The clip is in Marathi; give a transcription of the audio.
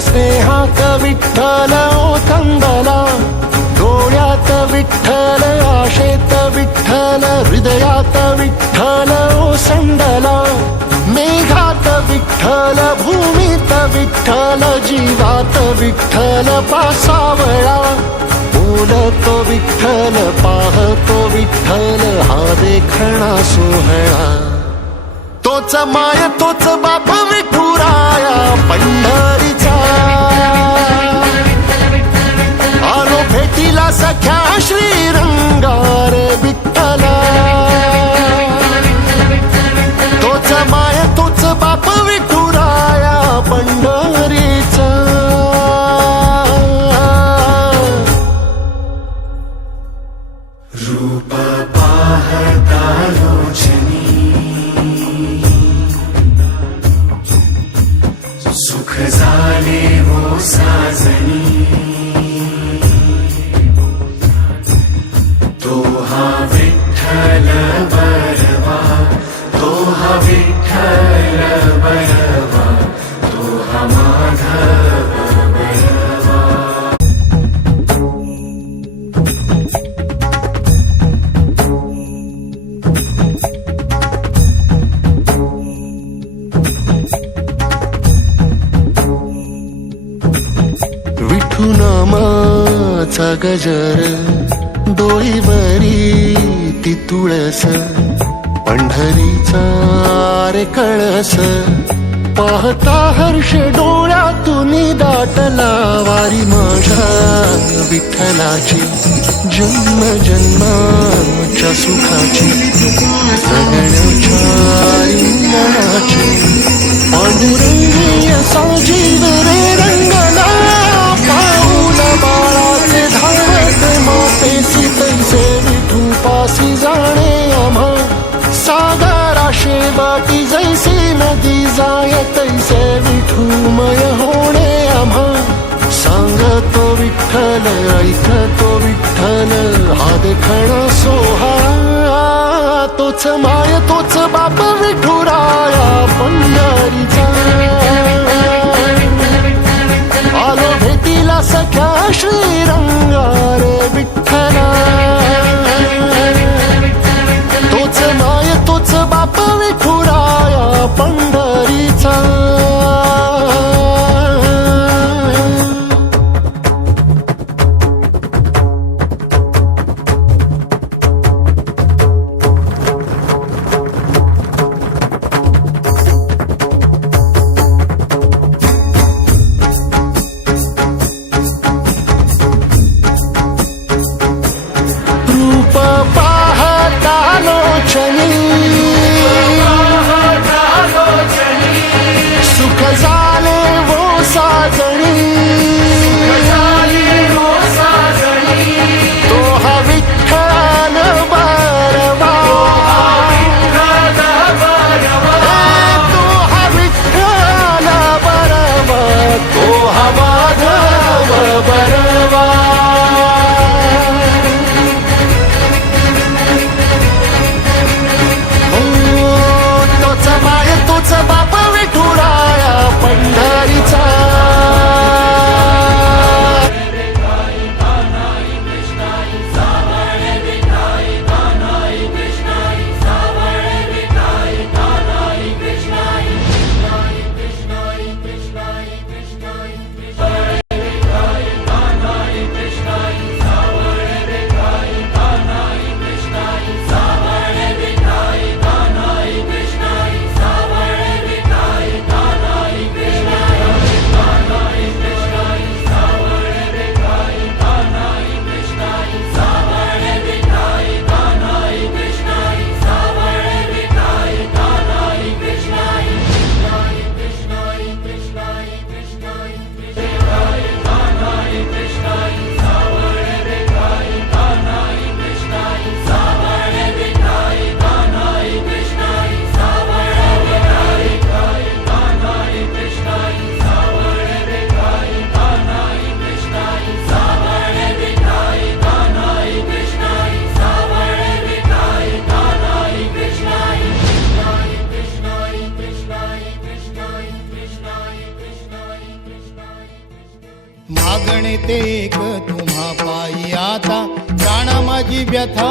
स्नेहात विठ्ठल ओथंबला, डोळ्यात विठ्ठल, आशेत विठ्ठल, हृदयात विठ्ठल ओसंडला. मेघात विठ्ठल, भूमीत विठ्ठल, जीवात विठ्ठल पासावळा. बोलतो विठ्ठल, पाहतो विठ्ठल, हा देखणा सोहळा. तोच माय तोच बाप विठुराया पंढरीचा, आलो भेटीला सख्या श्रीरंगार विठ्ठला. तोच माय तोच बाप विठुराया पंढरीचा. रूप पाहता लोचनी, सुख झाले वो साजनी. तो हा विठ्ठल बरवा, तो हा विठ्ठल बरवा, तो हा माधव बरवा. विठू नामाचा गजर, डोईवरी ती तुळस, पंढरीचा रे कळस. पाहता हर्ष डोळ्यातून दाटला, वारी माझ्या विठ्ठलाची, जन्म जन्माच्या सुखाची, जगण्याच्या इंगणाची. पांडुरंगी असा जीव रे रंगला, पाऊल बाळाचे धावत मातेसी तैसे विठू पासी जाणे आम्हा. सागराशे बाटी जैसी नदी जाय, तैसे विठूमय होणे आम्हा. सांगतो विठ्ठल, ऐकतो विठ्ठल, हा देखणा सोहळा. तोच माय तोच बाप विठुराया पंढरीचा, आलो भेटीला सख्या श्रीरंगार विठ्ठला. तोच माय तोच बाप विठुराया पंढरीचा. मागणे ते एक तुम्हा पायी आता प्राणा माझी व्यथा